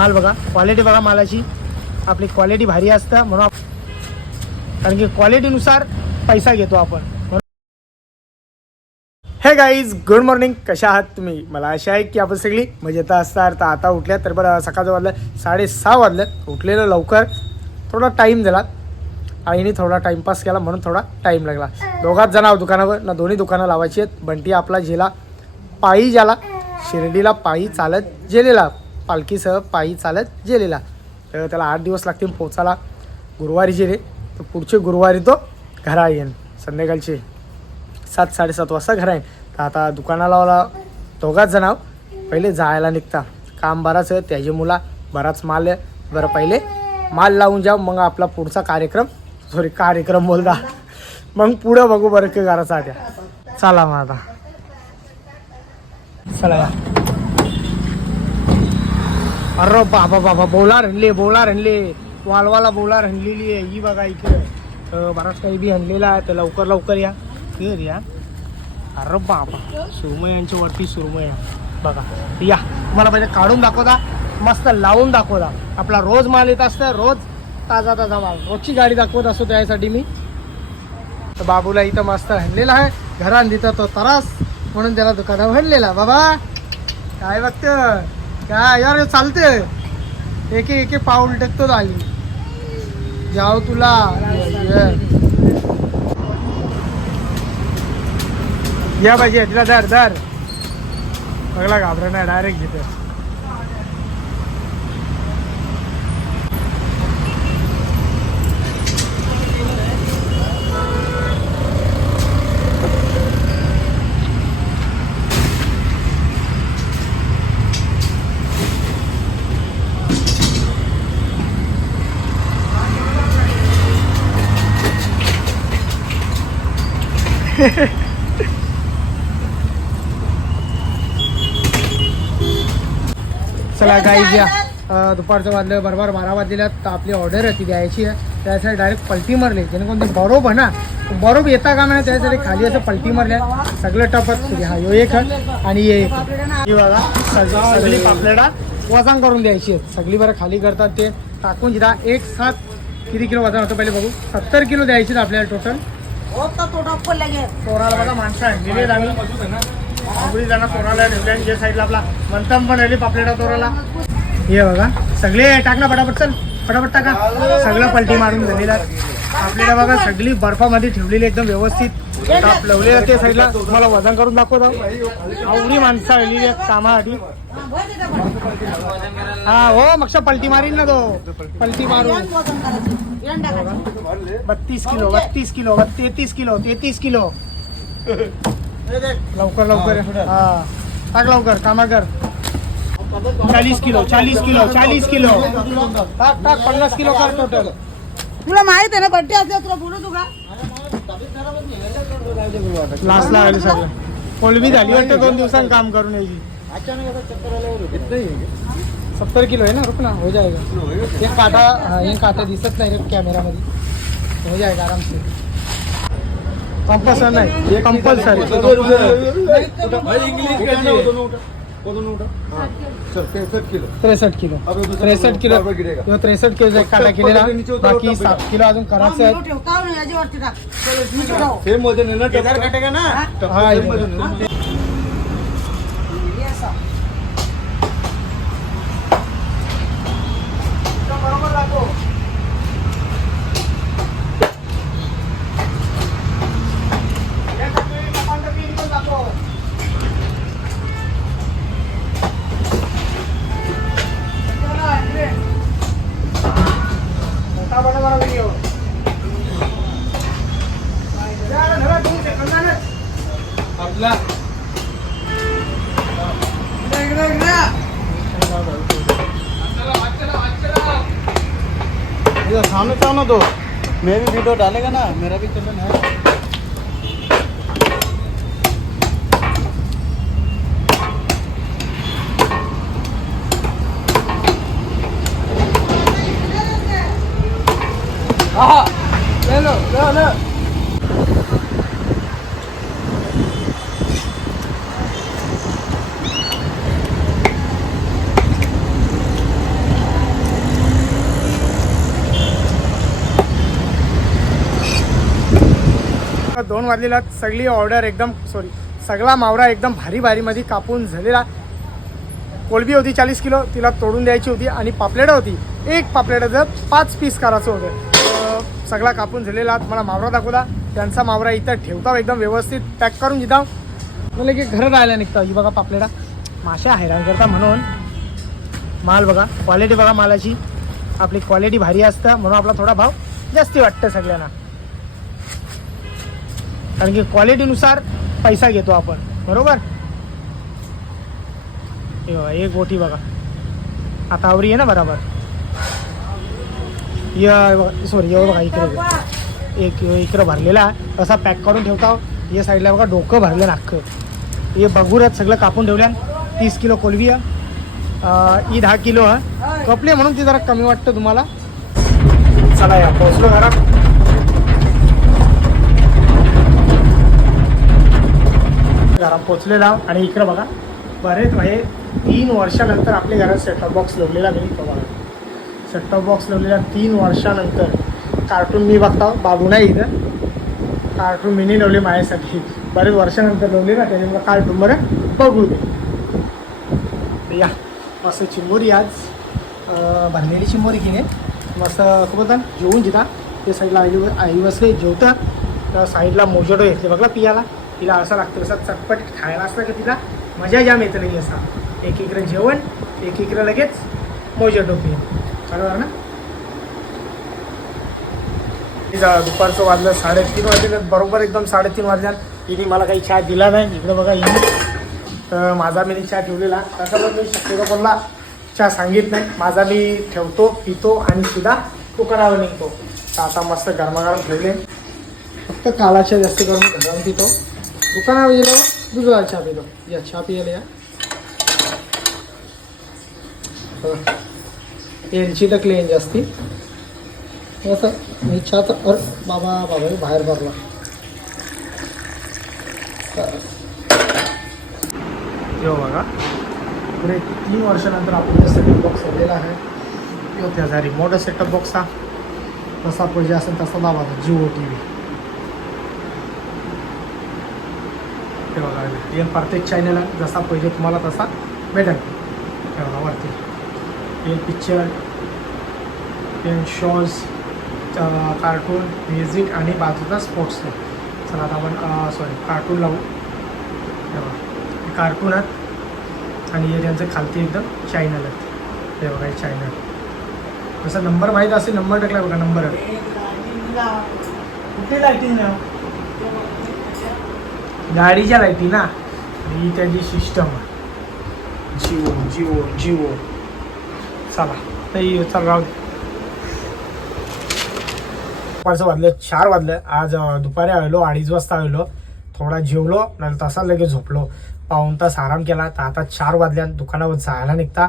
माल बघा, क्वालिटी बघा मालाची, आपली क्वालिटी भारी असतं म्हणून कारण की क्वालिटीनुसार पैसा घेतो आपण. हे गाईज, गुड मॉर्निंग. कशा आहात तुम्ही? मला आशा आहे की आपण सगळी मजेत असणार. तर आता उठल्या तर बरं सकाळचं वाजलं 6:30 वाजलं. उठलेलं लवकर, थोडा टाईम झाला. आईने थोडा टाईमपास केला म्हणून थोडा टाईम लागला. दोघाच जण आहोत दुकानावर ना, दोन्ही दुकानं लावायची आहेत. बंटी आपला झेला पायी ज्याला शिर्डीला पायी चालत जेलेला, पालखीसह पायी चालत जेलेला. तर त्याला 8 दिवस लागतील पोचायला. गुरुवारी जेले तर पुढचे गुरुवारी तो घरा येईन. संध्याकाळचे 7-7:30 वाजता घरा येईन. तर आता दुकानाला दोघाच जण आहोत. पहिले जायला निघता, काम बराच आहे, त्याची मुला बराच माल आहे. बरं पहिले माल लावून जाऊ, मग आपला पुढचा कार्यक्रम बोलता, मग पुढं बघू बरं की घराचा द्या. चला मग आता चला. अरे बाबा बोलार आणले वालवाला बोलार आणलेली आहे ही बघा इकडे. बराच काही बी आणलेला आहे. तर लवकर या या. अरे बाबा सुरमयांच्या वरती सुरमया बघा. या तुम्हाला पहिले काढून दाखवता, मस्त लावून दाखवता. आपला रोज माल येत असतं, रोज ताजा माल, रोजची गाडी दाखवत असतो त्यासाठी मी. तर बाबूला इथं मस्त हणलेला आहे. घरात देतात तो तरास म्हणून त्याला दुकानावर हणलेला. बाबा काय बघत काय यार चालते, एक पाऊल टेकतो आली जाऊ तुला. या पाहिजे तिला दर बघला घाबरा नाही, डायरेक्ट घेते. चला गाईज या. दुपारचं वाजलं बरोबर 12 वाजलेल्या. तर आपली ऑर्डर आहे ती द्यायची आहे. त्यासाठी डायरेक्ट पलटी मारली, जेणेकरून ते बरोबर ना बरोबर येता का म्हणा, त्यासाठी खाली असं पलटी मारल्या. सगळं टपत हा यो एक आणि ये एक बघा. सगळी पापलेटा वजन करून द्यायची आहेत. सगळी बरं खाली करतात ते टाकून जिरा. एक साथ किती किलो वजन होतं पहिले बघू. 70 किलो द्यायची आपल्याला टोटल. चोराला बघा माणसं आणलेली आहेत आम्ही. जण चोराला ठेवल्या. जे साईडला आपला मंतम पण राहिली पापलेटा चोराला. हे बघा सगळे टाक ना फटाफट, चल फटाफट टाका. सगळं पलटी मारून झालेलं आपल्याला बघा. सगळी बर्फामध्ये ठेवलेली एकदम व्यवस्थित ताप लावलेलं. ते साईडला तुम्हाला वजन करून दाखवतो. आवडी माणसं आलेली आहेत कामासाठी. हा हो मग पलटी मारीन ना तो, पलटी मारून 32 किलो 33 किलो 33 किलो. लवकर हा टाक लवकर, कामा कर. 40 किलो टाक 50 किलो कर टोटल. तुला माहित आहे ना बड्डे असल्या तुला बोलू तुला लास्ट लागले सगळं. कोलबी झाली वाटतं 2 दिवसांनी काम करून यायची. 70 किलो आहे ना, रुक ना हो जाएगा. एक काटा दिसत नाही रे कॅमेरा मध्ये. हो जाएगा आराम से. कंपल्सरी नाही, कंपल्सरी 63 किलो 63 किलो काटा केलेला. बाकी 7 किलो अजून करायचं आहे. सामने से ना, तो मैं भी वीडियो डालेगा ना, मेरा भी चैनल है. ले लो. 2 वाजलेला सगळी ऑर्डर एकदम सगळा मावरा एकदम भारी भारीमध्ये कापून झालेला. कोलबी होती 40 किलो, तिला तोडून द्यायची होती आणि पापलेटं होती. एक पापलेटाचं 5 पीस करायचं होतं. सगळा कापून झालेला. तुम्हाला मावरा दाखवला. त्यांचा मावरा इथं ठेवता एकदम व्यवस्थित पॅक करून घेता. म्हणजे की घरं राहायला निघता. ही बघा पापलेटा माशा हैराण करता म्हणून. माल बघा, क्वालिटी बघा मालाची. आपली क्वालिटी भारी असतं म्हणून आपला थोडा भाव जास्ती वाटतं सगळ्यांना. कारण की क्वालिटीनुसार पैसा घेतो आपण, बरोबर. हे बघा एक गोटी बघा आता आवरी आहे ना बरोबर. सॉरी एवढं बघा इकडे एक इकडं भरलेला आहे. असा पॅक करून ठेवता. या साईडला बघा डोकं भरलं नाक्क. हे बघूरच सगळं कापून ठेवल्यान. 30 किलो कोलबी आहे. ही 10 किलो आहे. कपले म्हणून ती जरा कमी वाटतं तुम्हाला. चला या पोचलो घरात. घरात पोचलेला आणि इकडं बघा बरेच म्हणजे 3 वर्षानंतर आपल्या घरात सेटटॉप बॉक्स लावलेला. मी बघा सेटटॉप बॉक्स लावलेला 3 वर्षानंतर. कार्टून मी बघता बाबू नाही इथं. कार्टून मीनी लावले माझ्यासाठी. बरेच वर्षानंतर लावले ना त्याच्यामुळे कार्टून बरं बघू दे. या मस्त चिंबोरी आज भरलेली चिंबोरी किने मस्त खूप जेवून जिता. ते साईडला आई बसले जेवतं. तर साईडला मोजोटो घेतले बघला पियाला. तिला असं लागतं असं चटपट खायला असतं की तिला मजा जाम येतं नाही. असा एक इकडे जेवण एक इकडे लगेच मोजोटो पिय. बरोबर ना. दुपारचं वाजलं 3:30 वाजले. बरोबर एकदम 3:30 वाजल्या. तिने मला काही चहा दिला नाही. इकडं बघा हिने तर माझा मी चहा ठेवलेला. तसं पण मी शक्यतो कोणाला चहा सांगित नाही. माझा मी ठेवतो पितो आणि सुद्धा दुकानावर निघतो. तर आता मस्त गरमागरम ठेवले. फक्त कालाच्या जास्त करून गरम पितो. दुकानावर गेलो दुधाला चहा पितो. या चहा पियाला या यांची तर क्लेन जास्ती असं मी चहाचा बाबा बाहेर भरला. यो बघा पुढे 3 वर्षानंतर आपण सेटअप बॉक्स लावलेला आहे. यो त्याचा रिमोट सेटअप बॉक्सचा जसा पाहिजे असेल तसा दाबाचा. जिओ TV ते बघा हे प्रत्येक चॅनल जसा पाहिजे तुम्हाला तसा भेटेल. हे बघा वरती हे picture pen shows cartoon music आणि बाजूचा स्पोर्ट्स. चला आता आपण कार्टून लावू. हे बघा कार्टून आहेत आणि हे त्यांचं खालती एकदम चॅनल आहेत. हे बघा हे चॅनल जसं नंबर माहीत असेल नंबर टाकला बघा नंबर आहे. कुठली लाईटिंग ना गाडीच्या लाईटी ना. ही त्याची सिस्टम जिओ जिओ जिओ. चला तर चल राहू दे. दुपारचं वाजलं 4 वाजलं. आज दुपारी आलो 2:30 वाजता आलो. थोडा जेवलो नाही तसा लगेच झोपलो. पाऊण तास आराम केला. तर आता 4 वाजल्या दुकानावर जायला निघता.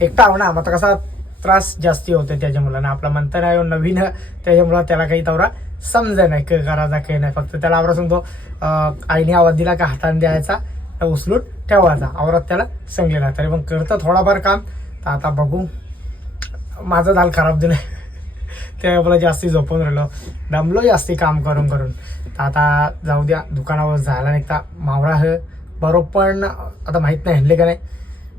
एकटा आहो ना मग आता कसा त्रास जास्ती होते त्याच्या मुलांना. आपला म्हणता नाही नवीन त्याच्यामुळं त्याला काही तवरा समजा नाही काय करायचा काही नाही. फक्त त्याला आवरा सांगतो आईने आवाज दिला का हाताने द्यायचा तर उचलून ठेवायचा. आवरात त्याला सांगलेला तरी पण करतं थोडाफार काम. तर आता बघू माझं दाल खराब दिलं ते आपलं जास्ती झोपून राहिलो. दमलो जास्ती काम करून करून. तर आता जाऊ द्या दुकानावर जायला निघता. मावळा हे बरोबर पण आता माहीत नाही हणले का नाही.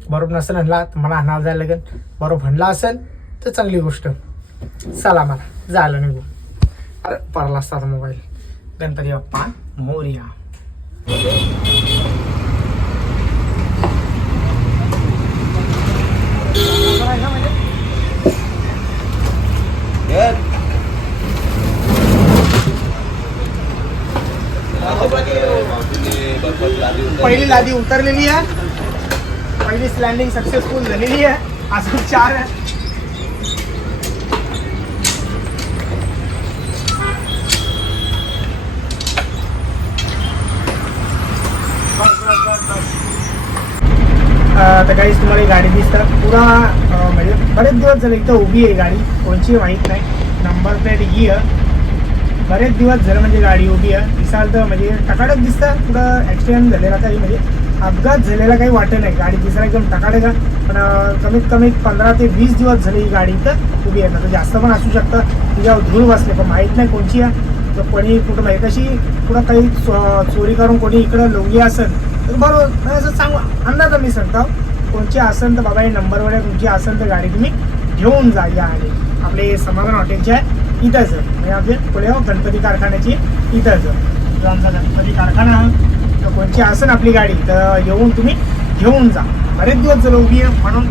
बरोबर नसेल हणला तर मला हाणायला जायला लागेल. बरोबर हणला असेल तर चांगली गोष्ट. चला मला जायला निघू. अरे पडला असता मोबाईल. गणपती बाप्पा मोरया. पहिली लादी उतरलेली आहे. पहिली लँडिंग सक्सेसफुल झालेली आहे. अजून 4 आहे. तर काहीच तुम्हाला गाडी दिसतात पुरा म्हणजे बरेच दिवस झाले इथं उभी आहे गाडी. कोणची माहीत नाही. नंबर प्लेट ही आहे. बरेच दिवस झालं म्हणजे गाडी उभी आहे. दिसाल तर म्हणजे टकाटक दिसतं. पुढं ॲक्सिडेंट झालेला काही म्हणजे अपघात झालेला काही वाटत नाही. गाडी दिसायला एकदम टकाटक आहे. पण कमीत कमी 15 ते 20 दिवस झाले ही गाडी इथं उभी आहे. तर जास्त पण असू शकतं तिच्यावर धूळ बसले पण माहीत नाही कोणची आहे. तर कोणी कुठं माहिती कशी कुठं काही चोरी करून कोणी इकडं लोंगी असेल तर बरोबर म्हणजे असं सांगू अंदाज मी सांगतो कोणची असेल तर बाबा हे नंबरवर आहे तुमची असेल तर गाडी तुम्ही घेऊन जा या आणि आपले समाधान हॉटेलचे आहे इथंच म्हणजे आपले पुढे गणपती कारखान्याची इथंच जो आमचा गणपती कारखाना तर कोणची असेल आपली गाडी तर येऊन तुम्ही घेऊन जा बरेच दिवस झालं उभी आहे म्हणून